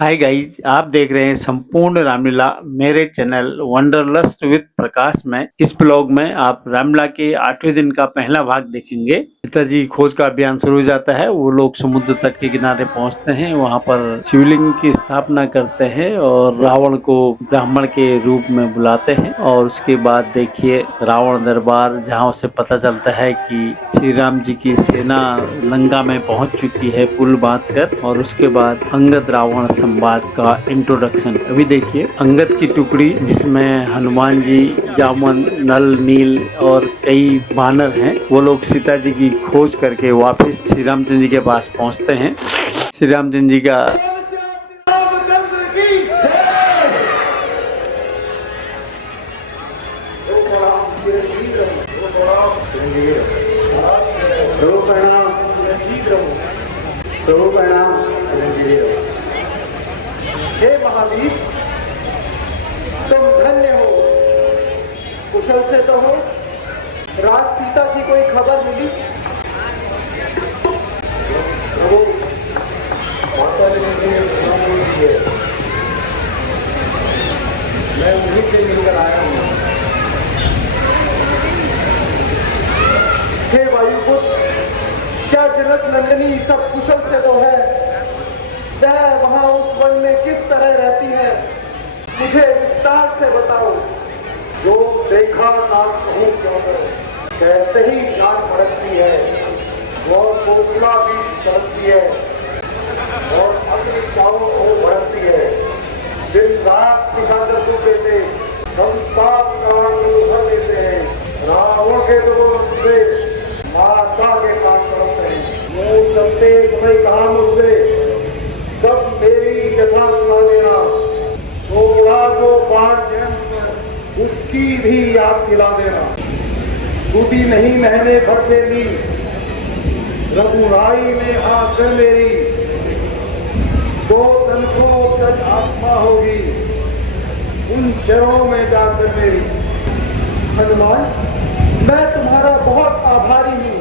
Hi guys, आप देख रहे हैं संपूर्ण रामलीला मेरे चैनल वंडरलस्ट विद प्रकाश में। इस ब्लॉग में आप रामलीला के 8वें दिन का पहला भाग देखेंगे। सीता जी खोज का अभियान शुरू हो जाता है। वो लोग समुद्र तट के किनारे पहुंचते हैं, वहां पर शिवलिंग की स्थापना करते हैं और रावण को ब्राह्मण के रूप में बुलाते हैं। और उसके बाद देखिए रावण दरबार, जहां उसे पता चलता है कि श्री राम जी की सेना लंका में पहुंच चुकी है पुल बांध कर। और उसके बाद अंगद रावण संवाद का इंट्रोडक्शन। अभी देखिए अंगद की टुकड़ी, जिसमें हनुमान जी, जामन, नल, नील और कई वानर हैं, वो लोग सीता जी की खोज करके वापस श्री रामचंद्र जी के पास पहुंचते हैं। श्री रामचंद्र जी का हे महावीर, तुम धन्य हो। कुशल से तो हो। राज सीता की कोई खबर मिली? मैं उन्हीं से मिलकर आया हूँ। हे वायुपुत्र, क्या जनक नंदिनी सब कुशल से तो है? वह वहां उस वन में किस तरह रहती है, मुझे विस्तार से बताओ। जो देखा ना कहूँ क्यों, कहते ही जान भड़कती है। वो कोकिला भी चलती है और अपनी चारों ओर बढ़ती है। दिन रात किसान देते, हम साफ भर देते हैं। रावण के लोग से माता के काम करते हैं। मुंह चलते समय कहा मुझसे, सब मेरी कथा सुना देना। थोड़ा जो बात उसकी भी याद दिला देना। छूटी नहीं महीने भर से ली, रघुराई में आकर मेरी। दो तन को जब आत्मा होगी, उन चरणों में जाकर मेरी। हनुमान, मैं तुम्हारा बहुत आभारी हूँ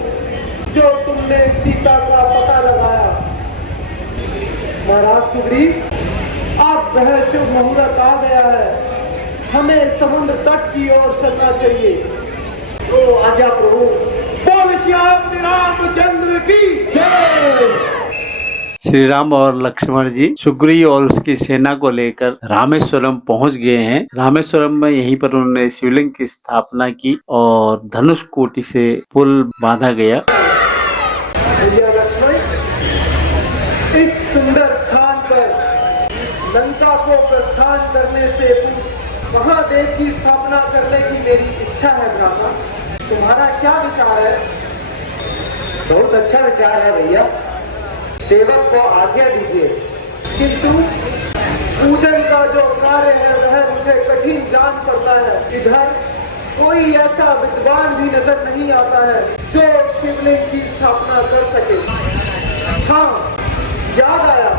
जो तुमने सीता का पता लगाया। महाराज सुग्रीव, आप वह शुभ मुहूर्त आ गया है। हमें समुद्र तट की ओर चलना चाहिए। तो आज्ञा प्रभु। बोल श्याम रामचंद्र की जय। श्री राम और लक्ष्मण जी सुग्रीव और उसकी सेना को लेकर रामेश्वरम पहुंच गए हैं। रामेश्वरम में यहीं पर उन्होंने शिवलिंग की स्थापना की और धनुष कोटि से पुल बांधा गया। लक्ष्मण, इस सुंदर स्थान पर लंका को प्रस्थान करने से महादेव की स्थापना करने की मेरी इच्छा है। ब्राह्मण, तुम्हारा क्या विचार है? बहुत अच्छा विचार है भैया। सेवक को आज्ञा दीजिए। किंतु पूजन का जो कार्य है वह मुझे कठिन जान पड़ता है। इधर कोई ऐसा विद्वान भी नजर नहीं आता है जो शिवलिंग की स्थापना कर सके। हाँ, याद आया,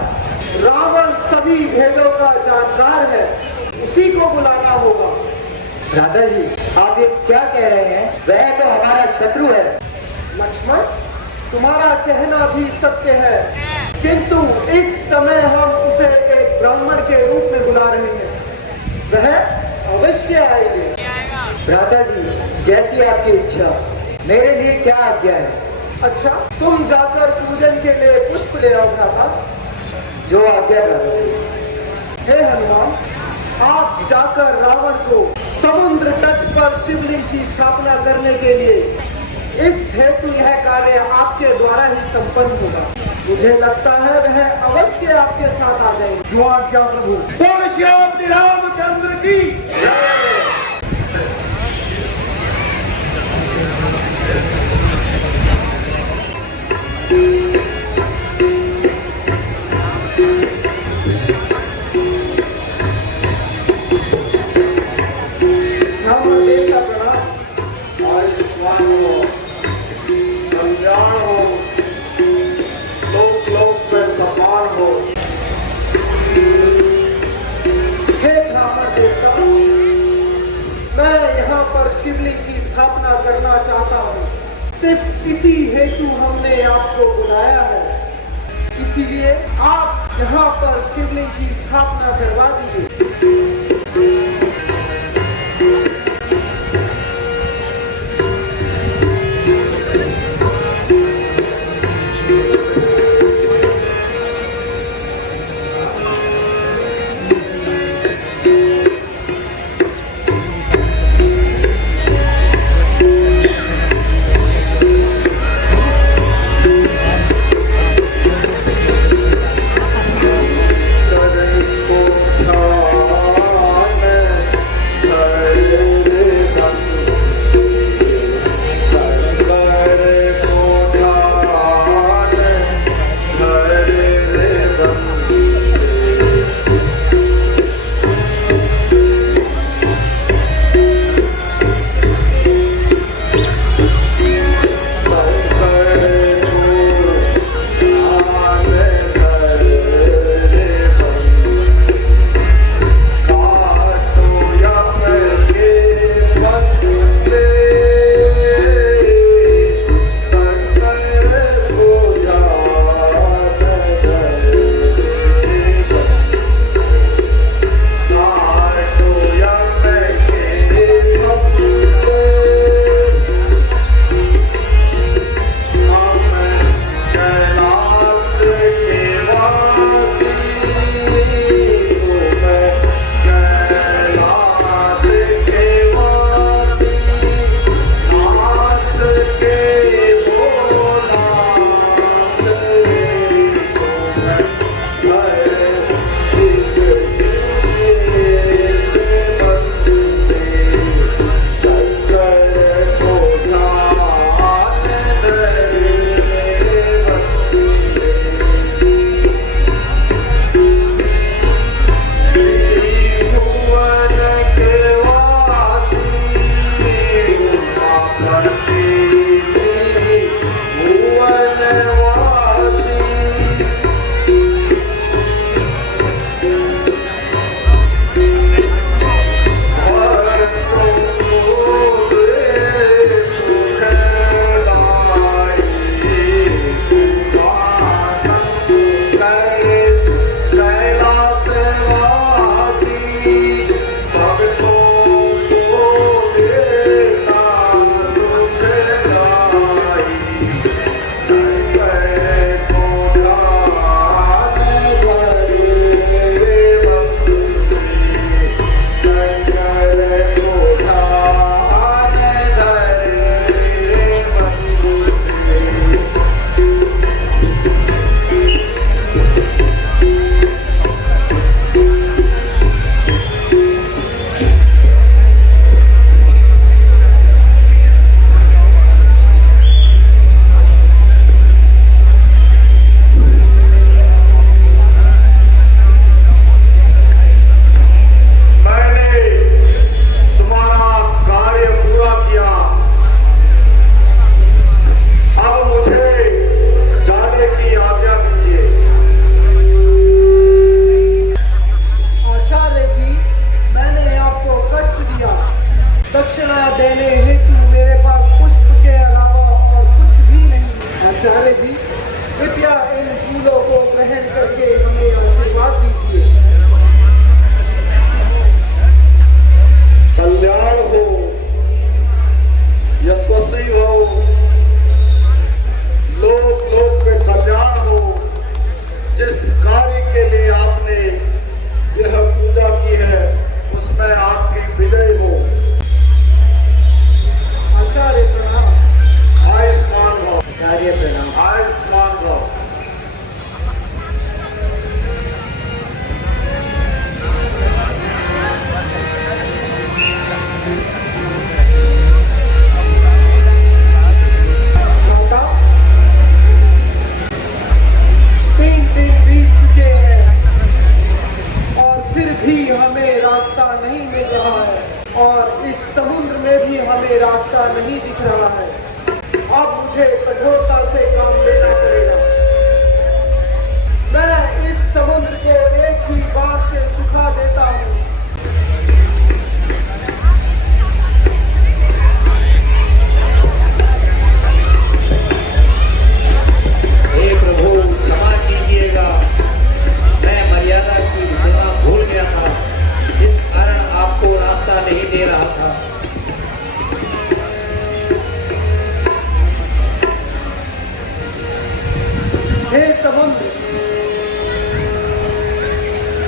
रावण सभी भेदों का जानकार है, उसी को बुलाना होगा। राधा जी, आप ये क्या कह रहे हैं? वह तो हमारा शत्रु है। लक्ष्मण, तुम्हारा कहना भी सत्य है, किंतु इस समय हम उसे एक ब्राह्मण के रूप में बुला रहे हैं। वह अवश्य आएंगे। राधा जी, जैसी आपकी इच्छा। मेरे लिए क्या आज्ञा है? अच्छा, तुम जाकर पूजन के लिए पुष्प ले आओ भ्राता। जो आज्ञा राधा जी। हे हनुमान, आप जाकर रावण को समुद्र तट पर शिवलिंग की स्थापना करने के लिए, इस हेतु यह कार्य आपके द्वारा ही संपन्न होगा। मुझे लगता है वह अवश्य आपके साथ आ जाएंगे। जो आज्ञा प्रभु। बोल श्याम रामचंद्र की जय। रामदेव का प्रणाम। और स्वान हो, कल्याण हो, लोक लोक में समान हो। हे ब्राह्मण देवता, मैं यहाँ पर शिवलिंग की स्थापना करना चाहता हूँ। सिर्फ इसी हेतु हमने आपको बुलाया है। इसीलिए आप यहाँ पर शिवलिंग की स्थापना करवा दीजिए।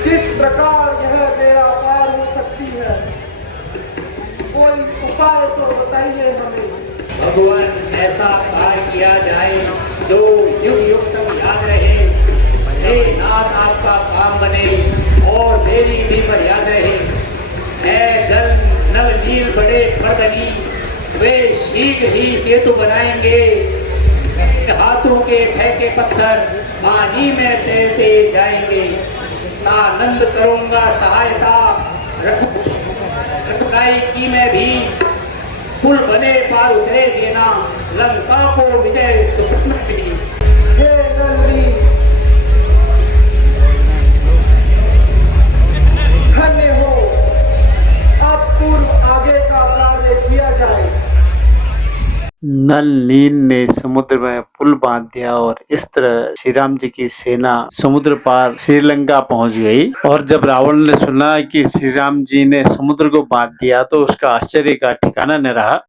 किस प्रकार यह बेड़ा पार हो सकती है, कोई उपाय तो बताइए हमें। भगवान ऐसा कार्य किया जाए जो युग युग तक याद रहे, हे नाथ आपका काम बने और मेरी भी पर याद रहे। है जल नव नील बड़े मर्दनी, वे शीघ्र ही सेतु बनाएंगे। हाथों के फेंके पत्थर पानी में तैरते जाएंगे। आनंद करूंगा सहायता रखवाई की मैं भी, पुल बने पार उतरे देना, लंका को विजय सुखद भी। हे नंदी, धन्य हो, अब पूर्व आगे का कार्य किया जाए। नल नील ने समुद्र में पुल बांध दिया और इस तरह श्री राम जी की सेना समुद्र पार श्रीलंका पहुंच गई। और जब रावण ने सुना कि श्री राम जी ने समुद्र को बांध दिया तो उसका आश्चर्य का ठिकाना न रहा।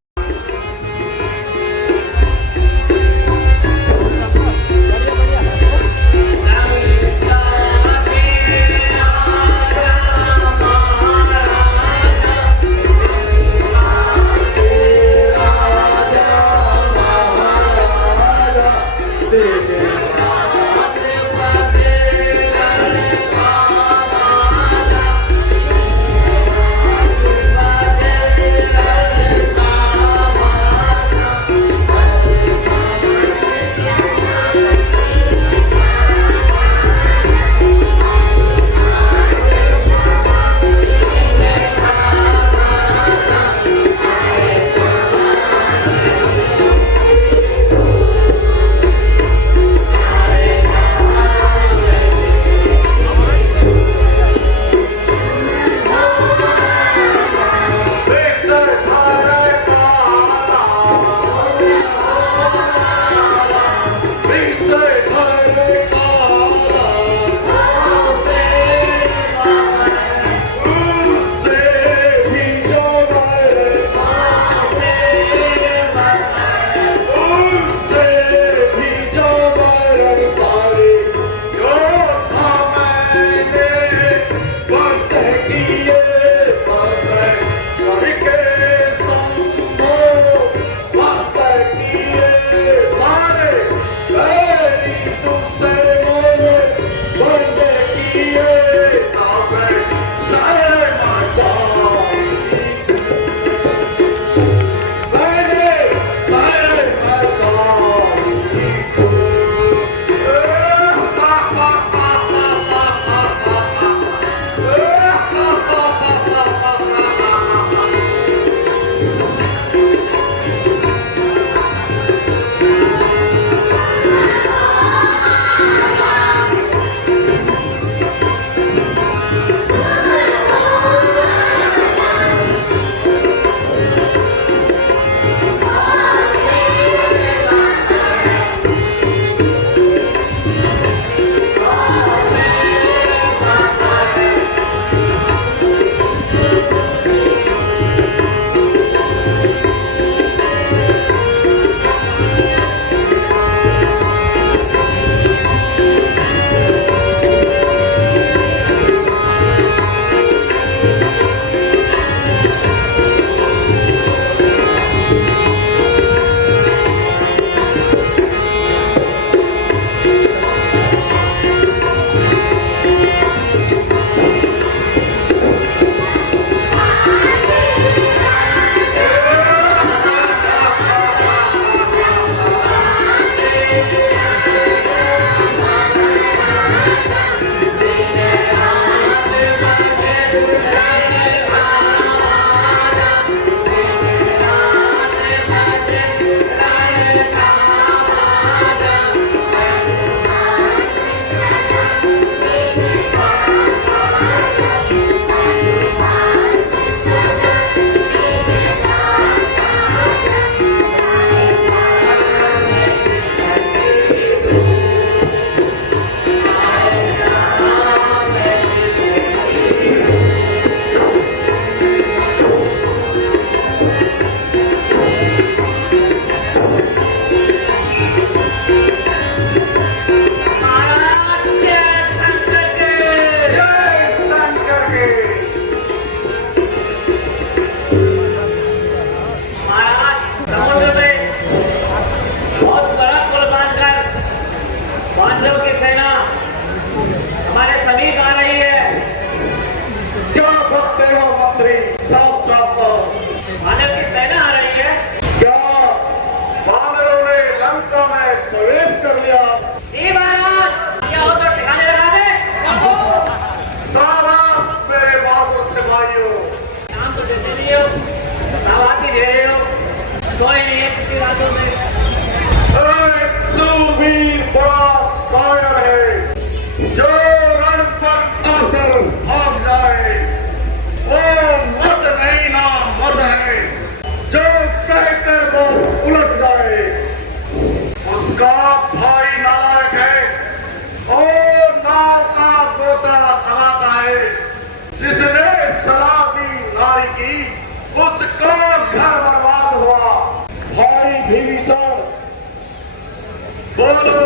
बोलो,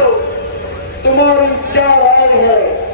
तुम्हारी क्या राय है?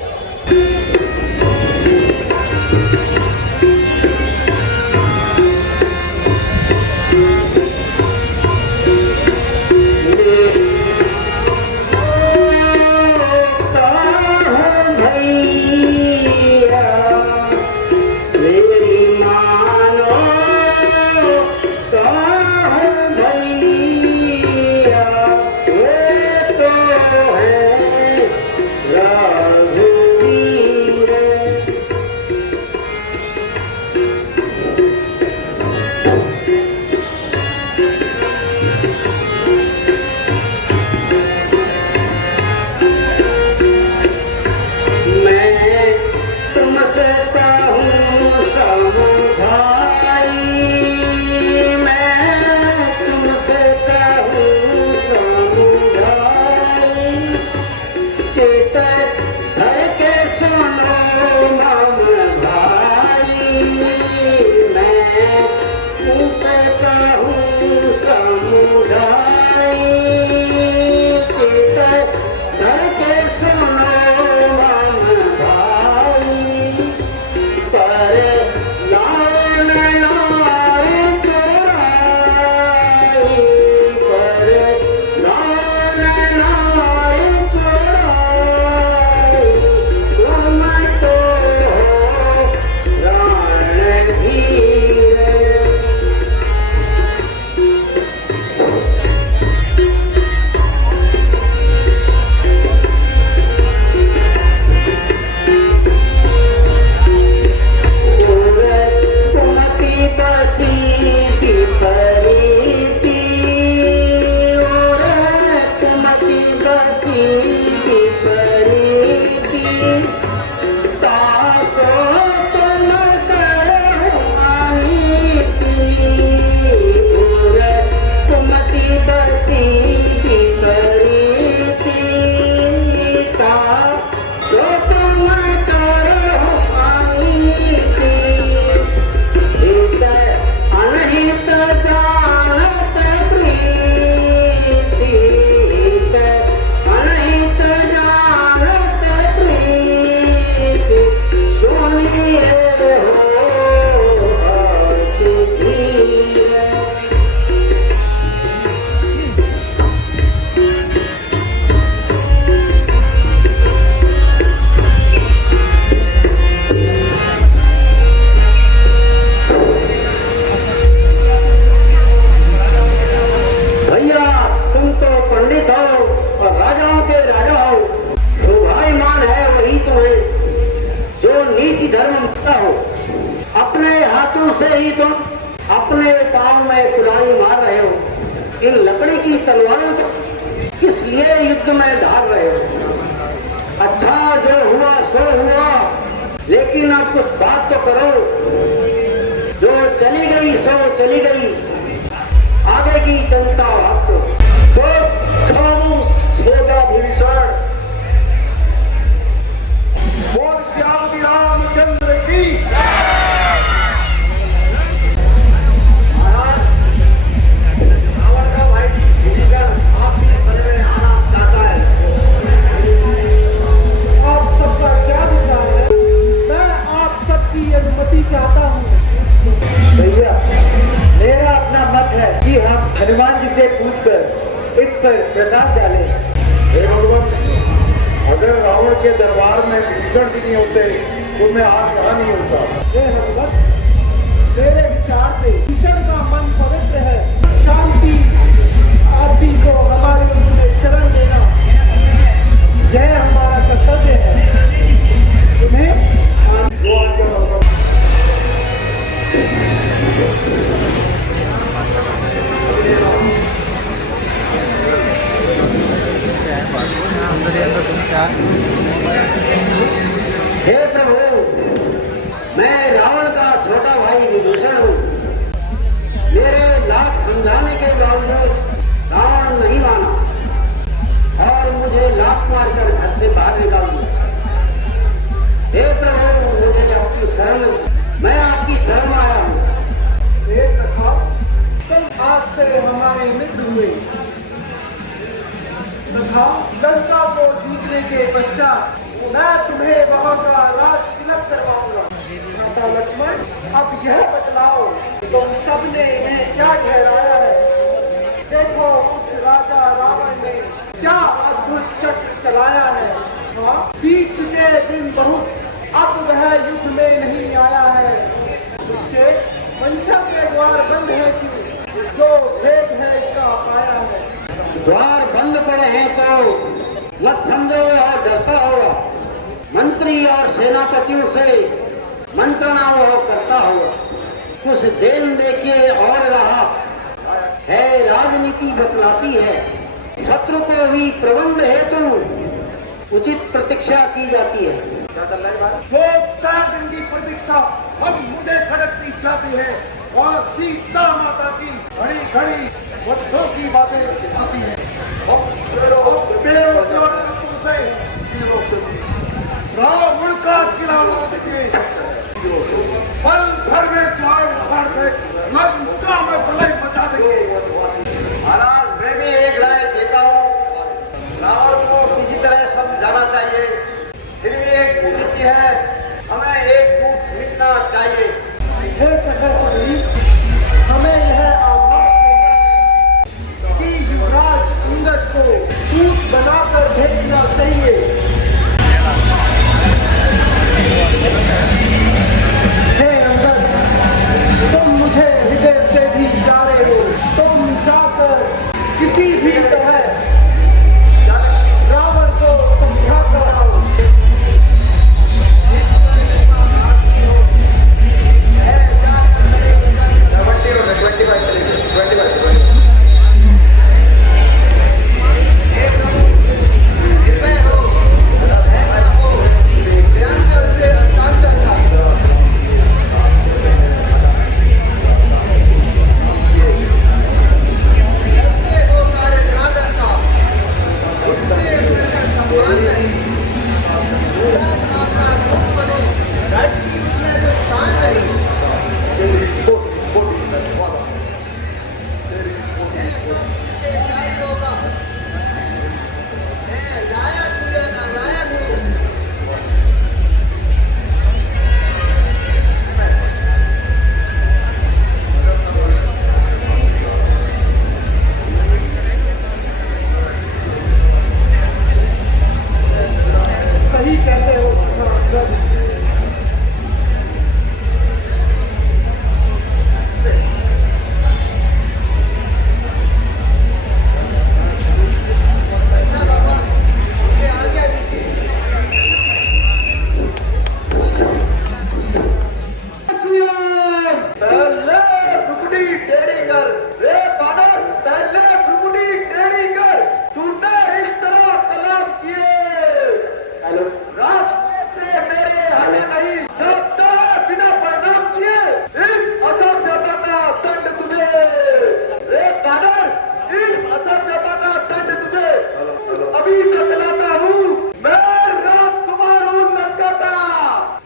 इन लकड़ी की तलवारों को किस लिए युद्ध में धार रहे हो? अच्छा जो हुआ सो हुआ, लेकिन अब कुछ बात तो करो। जो चली गई सो चली गई, आगे की जनता आपको होगा भीषण। बोल श्याम रामचंद्र की। चाहता हूँ भैया, मेरा अपना मत है कि हम हनुमान जी से पूछकर इस पर प्रताप डालें। हे भगवान, अगर रावण के दरबार में भीषण भी नहीं होते तो मैं आज यहाँ नहीं होता। हे हनुमान, मेरे विचार से भीषण का मन पवित्र है। शांति आदि को हमारे उसमें शरण देना यह हमारा कर्तव्य है। तुम्हें हे प्रभु, मैं रावण का छोटा भाई विभीषण हूँ। मेरे लाख समझाने के बावजूद रावण नहीं माना और मुझे लाख मारकर घर से बाहर निकाल दिया। हे प्रभु, मुझे आपकी शरण, मैं आपकी शरण आया हूँ। हे कथा, तुम आज से हमारे मित्र हुए। तथा लाया है। बीत चुके दिन बहुत, अब वह युद्ध में नहीं आया है। उसके मंशा के द्वार बंद है कि जो भेद है इसका पाया है। द्वार बंद पड़े हैं तो मत समझो और डरता होगा, मंत्री और सेनापतियों से मंत्रणा वो करता होगा। कुछ देन देखिए और रहा है, राजनीति बतलाती है। शत्रु को भी प्रबंध हेतु उचित प्रतीक्षा की जाती है। वो 4 दिन की प्रतीक्षा अब मुझे खड़कती जाती है और सीता माता की घड़ी घड़ी बच्चों की बातें आती है। रावण का किला के पल भर में चार उखाड़ के लंका में प्रलय मचा देंगे। महाराज, मैं भी एक राय देता हूँ, रावण को किसी तरह समझाना चाहिए। फिर भी एक कुरीति है, हमें एक दूत भेजना चाहिए। हमें यह आभास है कि युवराज अंगद को दूत बनाकर भेजना चाहिए। हे अंगद, तुम मुझे हृदय से भी प्यारे हो। तुम जाकर किसी भी तरह रावण को समझा कर आओ। सही कहते हो अंगद। पहले टुकड़ी टेढ़ी कर रे बादल, पहले टुकड़ी टेढ़ी कर। तूने इस तरह कलाम किए रास्ते से मेरे हले नहीं, जब तक बिना प्रणाम किए इस असभ्यता का दंड तुझे। रे बादल, इस असभ्यता का दंड तुझे अभी से चलाता हूँ। मैं राजकुमार हूँ लंका का,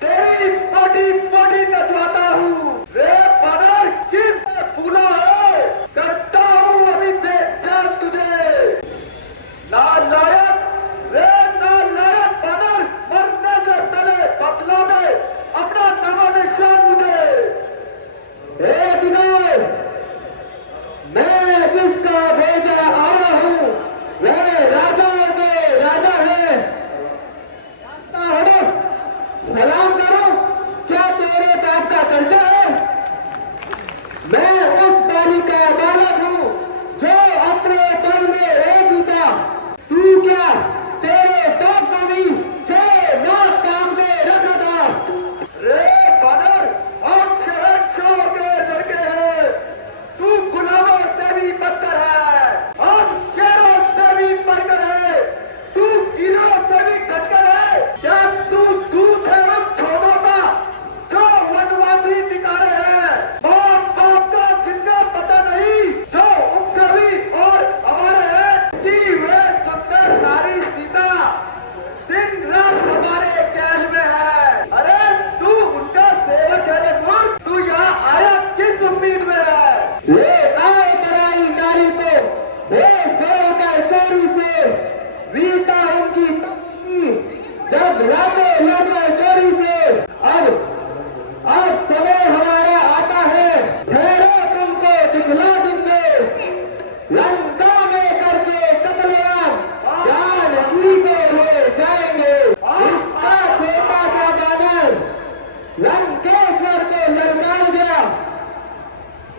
तेरी बॉडी बॉडी नचवाता हूँ। रे बादल, किस फूला है, करता हूँ अभी से जान तुझे। नालायक, रे नालायक बादल, मरने से पहले बतला दे अपना नामा निशान मुझे। हे विनय, मैं जिसका भेजा आया हूँ वह राजाओं के राजा है। जानता हो, सलाम करो। क्या तो लंकेश्वर को ललकार गया,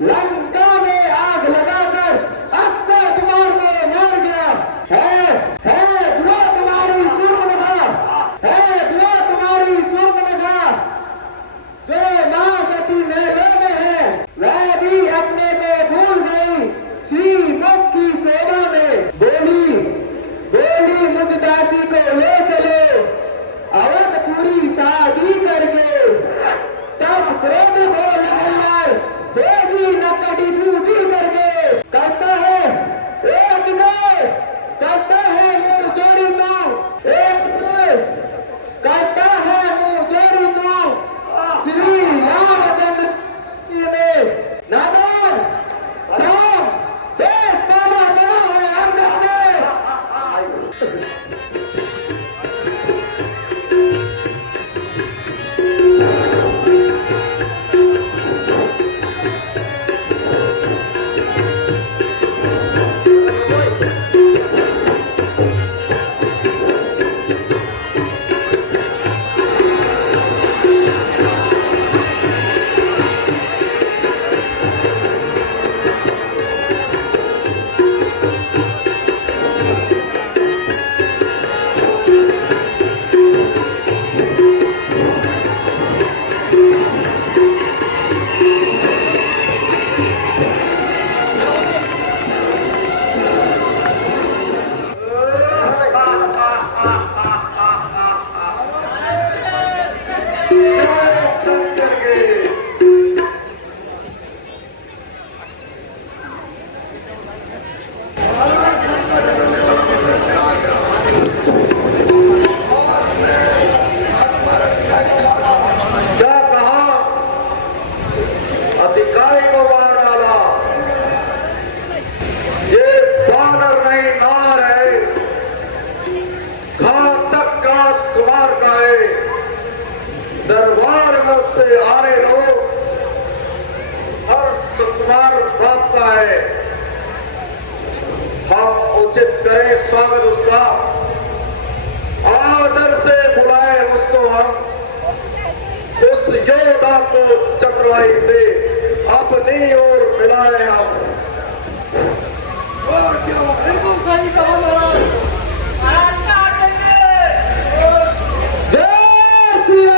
लंका में आग लगाकर अक्षय कुमार को मार गया। है दुआ तुम्हारी सूर्पनखा, है दुआ तुम्हारी सूर्पनखा, जो महासती मेले में है वह भी अपने को भूल गई श्री मुख की शोभा में। बोली बोली मुझ दासी को ले चलो अवधपुरी शादी करके। तब क्रोध हो लगल देवी नकड़ी पूजी करके करता है एक दे, करता है मुंह चोरी तू एक दे, करता है मुंह चोरी तू श्री रामचंद्र में नादान राम देश पाला बना है अंदर में। दरबार में उससे आने लोग हर सुकुमार बाप का है। हम उचित करें स्वागत उसका, आदर से बुलाए उसको। हम उस योद्धा को चतुराई से अपनी ओर मिलाए। हम बिल्कुल सही कहा महाराज। जय श्री राम।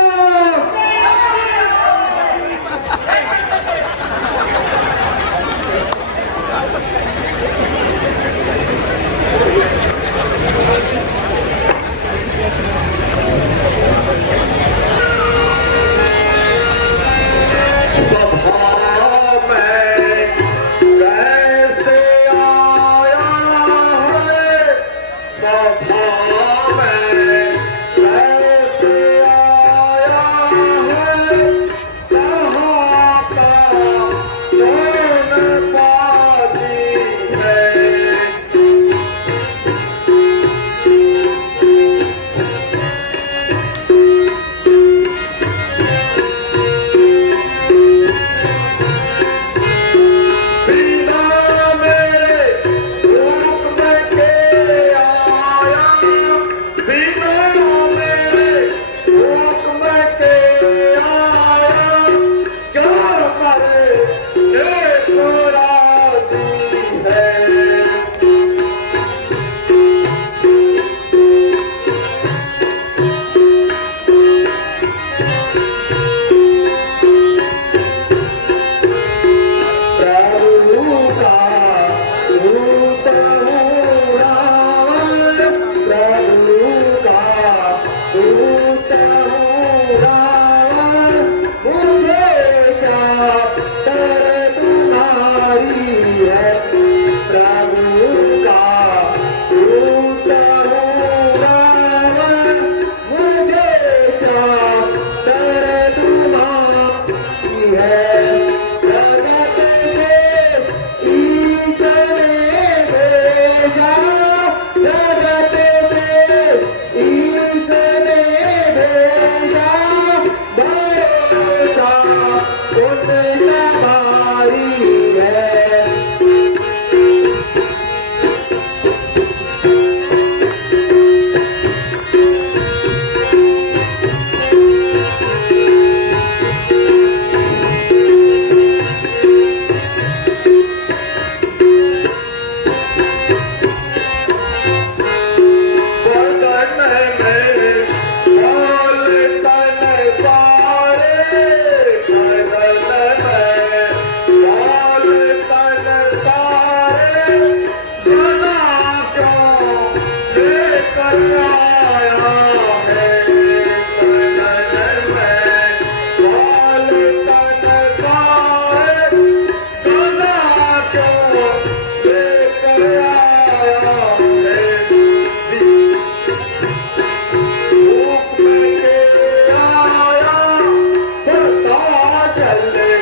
चले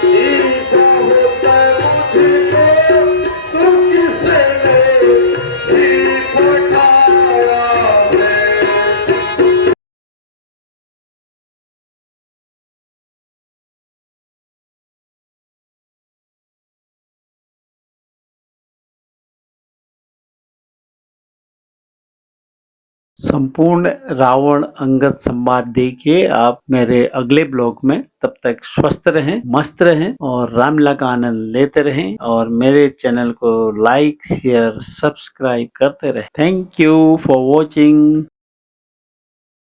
जीता होता मुझको तो किसे ने जी उठाया है। संपूर्ण रावण अंगद संवाद देखिए आप मेरे अगले ब्लॉग में। तब तक स्वस्थ रहें, मस्त रहें और रामलीला का आनंद लेते रहें और मेरे चैनल को लाइक शेयर सब्सक्राइब करते रहें। Thank you for watching.